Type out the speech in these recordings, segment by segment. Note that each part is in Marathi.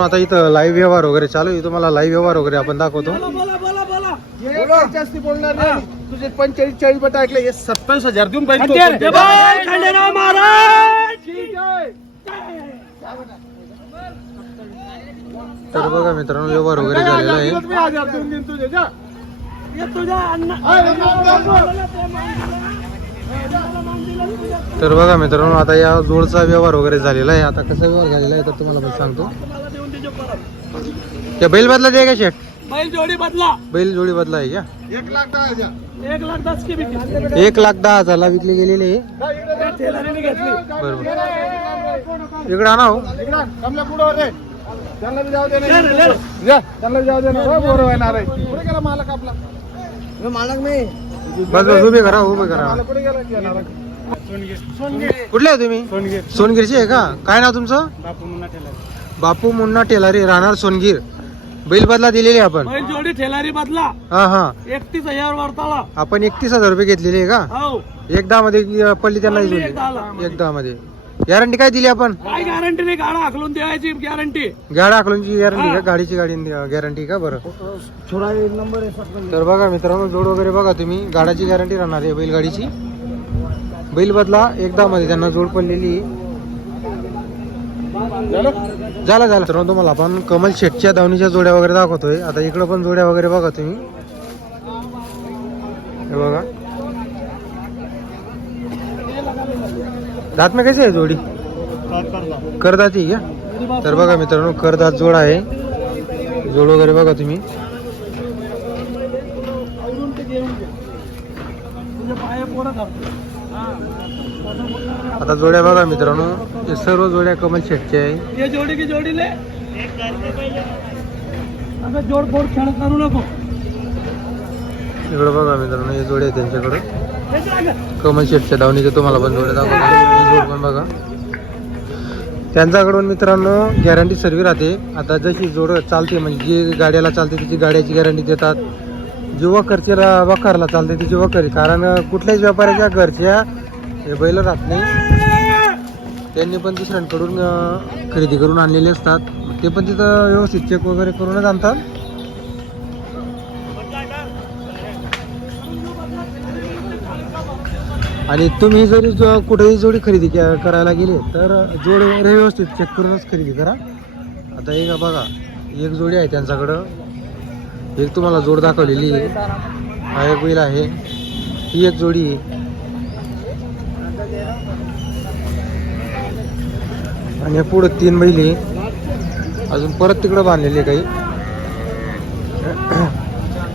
आता इथं लाईव्ह व्यवहार वगैरे चालू आहे. तुम्हाला लाईव्ह व्यवहार वगैरे आपण दाखवतो. जास्ती बोलणार नाही. तुझे पंचेचाळीस चाळीस बट ऐकले. हे सत्तावीस हजार देऊन पाहिजे तर बघा मित्रांनो व्यवहार वगैरे झालेला आहे. तर बघा मित्रांनो आता या जोडचा व्यवहार वगैरे झालेला आहे. आता कसा व्यवहार झालेला आहे तर तुम्हाला पण सांगतो. त्या बैल बदला दे का शेट बैल जोडी बदला। बैल जोडी बदला आहे का एक लाख दहा हजार. एक लाख दस की विकली एक लाख दहा हजारला विकली गेलेली आहे. त्या टेलरीने घेतली. बरोबर. इकडे आणा हो. इकडं, कमला पुढं होते त्यांना बी जाऊ दे ना. जा, त्यांना बी जाऊ दे ना. हो, बरोबर येणार आहे पुढे गेला मालक आपला. मालक नाही बस बस उभे करा उभे करा. मालक पुढे गेला की येणार. आहे. कुठले आहे तुम्ही? सोनगीरचे आहे का? काय नाव तुमचं? बापू मुन्ना टेलारी राहणार सोनगीर. बैल बदला दिलेली आहे आपण. बैल जोडी ठेलारी बदला. हा हा. एकतीस हजार वरताळा आपण एकतीस हजार रुपये घेतलेले आहे का? हो. एक दहा मध्ये पडली त्यांना पडली जोडी. एक दहाला. एक दहा मध्ये. गॅरंटी काय दिली आपण? काय गॅरंटी नाही गाडा हाकलून द्यायची गॅरंटी गाडा आकलूनची गॅरंटी. का? गाडीची गाडी गॅरंटी का बरं. तर बघा मित्रांनो जोड वगैरे बघा तुम्ही. गाडाची गॅरंटी राहणार आहे बैलगाडीची. बैल बदला एकदा मध्ये त्यांना जोड पडलेली आहे. झालं? झाला झाला. तर तुम्हाला आपण कमल शेटच्या दावणीच्या जोड्या वगैरे दाखवतोय. आता इकडं पण जोड्या वगैरे बघा तुम्ही. हे बघा. दात में कशी आहे जोडी? करदाती का? तर बघा मित्रांनो करदात जोड आहे. जोड वगैरे बघा तुम्ही. पाया आता जोड्या बघा मित्रांनो हे सर्व जोड्या कमल शेटच्या आहे. जोडी की जोडी ले? अगं जोड बोड खेळ करू नको. इकडं बघा मित्रांनो हे जोडे त्यांच्याकडं. कमल शेटच्या दावणीचे तुम्हाला पण जोडे दाखवतो. जोड पण बघा. त्यांच्याकडून मित्रांनो गॅरंटी सर्व राहते. आता जशी जोड चालते म्हणजे जी गाड्याला चालते त्याची गाड्याची गॅरंटी देतात. जी वखरचीला वखारला चालते त्याची वखरी कारण कुठल्याच व्यापाऱ्याच्या घरच्या हे बैल राहत नाही. त्यांनी पण दुसऱ्यांकडून खरेदी करून आणलेले असतात. ते पण तिथं व्यवस्थित चेक वगैरे करूनच आणतात. आणि तुम्ही जरी जो कुठेही जोडी खरेदी करायला गेले तर जोड वगैरे व्यवस्थित चेक करूनच खरेदी करा. आता एक बघा एक जोडी आहे त्यांच्याकडं. एक तुम्हाला जोड दाखवलेली आहे. हा एक बैल आहे. ही एक जोडी आहे. आणि या पुढं तीन बैली अजून परत तिकडं बांधलेले आहे काही.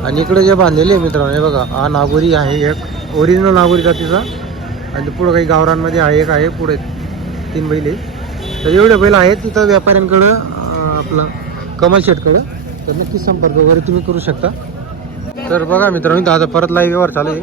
आणि इकडे जे बांधलेले आहे मित्रांनो हे बघा हा नागोरी आहे एक. ओरिजिनल नागोरी जातीचा. आणि पुढं काही गावरांमध्ये आहे एक आहे. पुढे तीन बैली तर एवढे बैल आहेत तिथं व्यापाऱ्यांकडं आपलं कमल शेटकडं. तर नक्कीच संपर्क वगैरे तुम्ही करू शकता. तर बघा मित्रांनो इथं आता परत लाईव्ह व्यवहार चालू आहे.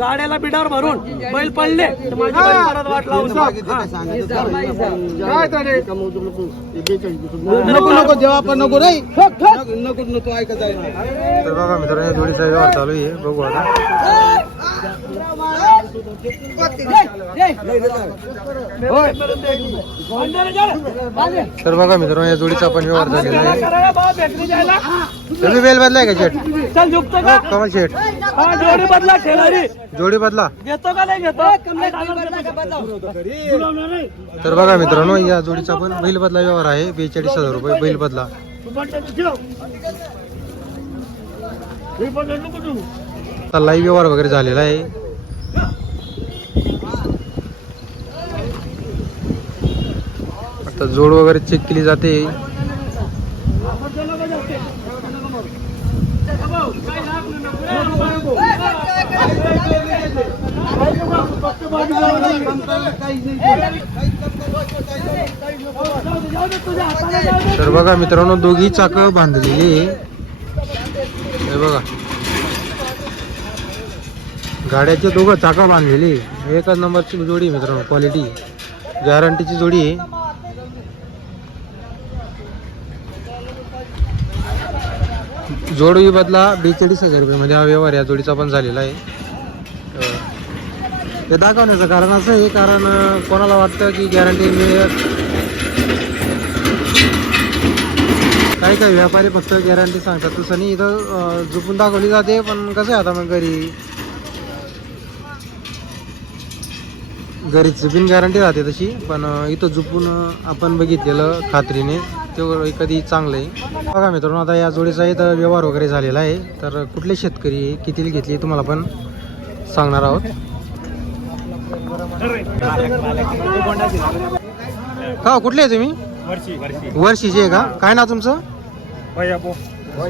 नाही नाही. गाड्याला बिडार भरून बैल पडले तर माझी बैल परत वाट लावू काय तडे? नको. नको जेव्हा आपण नको रे. नको नको नको ऐकत आहे. तर बघा मित्रांनो जोडीचा व्यवहार चालू आहे. बघू आता. तर बघा मित्रांनो या जोडीचा पण व्यवहार झालेला आहे. तुम्ही बेल बदलाय का शेट चल झुकतो का कमल शेट हा जोडी बदला ठेलारी जोडी बदला. घेतो का नाही घेतो? बोलावणार नाही. तर बघा मित्रांनो या जोडीचा पण बैल बदला व्यवहार आहे. बेचाळीस हजार रुपये बैल बदला. हे लाईव्ह व्यवहार वगैरे झालेला आहे. आता जोड वगैरे चेक केली जाते. तर बघा मित्रांनो दोघी चाक बांधलेली हे बघा. गाड्याचे दोघं चाका बांधलेली एकच नंबरची जोडी आहे मित्रांनो क्वालिटी गॅरंटीची जोडी आहे. जोडवी बदला बेचाळीस हजार रुपयामध्ये म्हणजे हा व्यवहार या जोडीचा पण झालेला आहे. ते दाखवण्याचं कारण असं आहे कारण कोणाला वाटतं की गॅरंटी मिळत काही काही व्यापारी फक्त गॅरंटी सांगतात. तसं नाही इथं अं, झोपून दाखवली जाते पण कसं आहे आता मग घरी? घरीच बिन गॅरंटी राहते तशी पण इथं झोपून आपण बघितलेलं खात्रीने ते कधी चांगलं आहे. बघा मित्रांनो आता या जोडीचा इथं व्यवहार वगैरे झालेला आहे. तर कुठले शेतकरी कितीला घेतली तुम्हाला पण सांगणार आहोत. का कुठले आहे तुम्ही? वर्षी वर्षी. वर्षीचे आहे का? काय नाव तुमचं?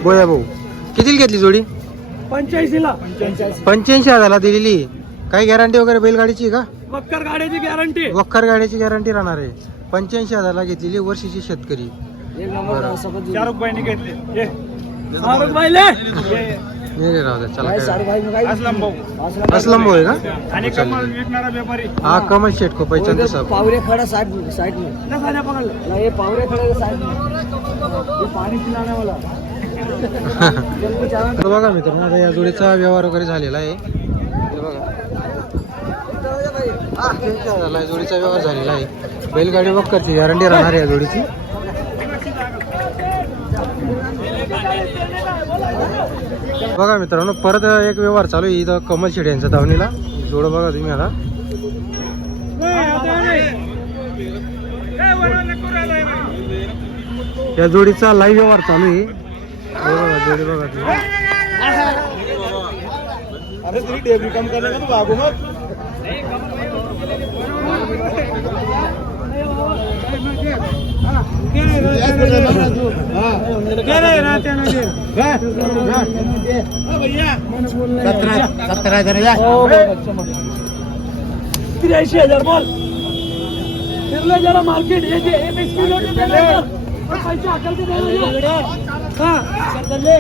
बोया भाऊ कितीला घेतली जोडी? पंच्याऐंशीला. पंच्याऐंशी हजारला दिलेली. काही गॅरंटी वगैरे बैलगाडीची आहे का? वक्कर गाड्याची गॅरंटी वखर गाड्याची गॅरंटी राहणार आहे. पंच्याऐंशी हजारला घेतलेली वर्षीची शेतकरी. बरं. शाहरुख भाईने घेतले. ये. फारुख भाईले. नाही रे, राहू द्या चला काय? असलम भाऊ. असलम भाऊ आहे का? आणि कमल विकणारा व्यापारी. हा कमल शेट को साहेब पावरे खड़ा साइड में साइड में ना साध्या पकडलं ना ये पावरे खड़े साइड में ये पानी पिलाने वाला जल्दी चला तर बघा मित्रांनो आता या जोडीचा व्यवहार वगैरे झालेला आहे. हे बघा. झाला जोडीचा व्यवहार झालेला आहे. बैलगाडी वक्करची गॅरंटी राहणार आहे या जोडीची. बघा मित्रांनो परत एक व्यवहार चालू आहे इथं कमल शेड यांच्या धावणीला. जोड बघा तुम्ही आता. या जोडीचा लाईव्ह व्यवहार चालू आहे. बघा जोडी बघा तुम्ही. त्र्याऐंशी हजार बोल. फिरले जरा मार्केट हे जे. करले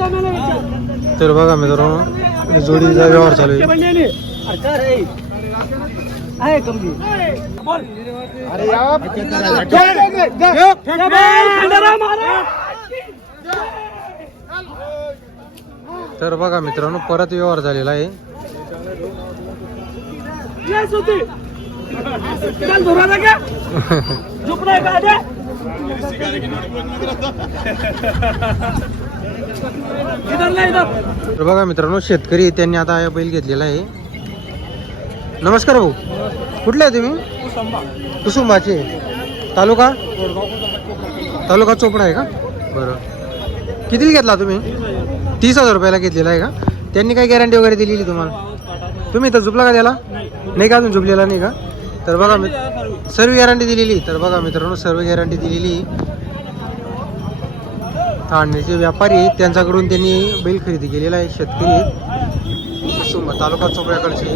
आम्हाला विचार. तर बघा मित्रांनो जोडीचा व्यवहार चालू आहे. आहे. तर बघा मित्रांनो परत व्यवहार झालेला आहे. तर बघा मित्रांनो शेतकरी त्यांनी आता हा बैल घेतलेला आहे. नमस्कार भाऊ. कुठले आहे तुम्ही? कुसुंबाचे. तालुका? तालुका चोपडा आहे का? बरं. किती घेतला तुम्ही? तीस हजार रुपयाला घेतलेला आहे का? त्यांनी काही गॅरंटी वगैरे दिलेली तुम्हाला? तुम्ही तर झुपला का त्याला? नाही का अजून झुपलेला नाही का? तर बघा मी सर्व गॅरंटी दिलेली. तर बघा मित्रांनो सर्व गॅरंटी दिलेली. ठाण्याचे व्यापारी आहेत. त्यांच्याकडून त्यांनी बैल खरेदी केलेला आहे शेतकरी तालुका चोपड्याकडचे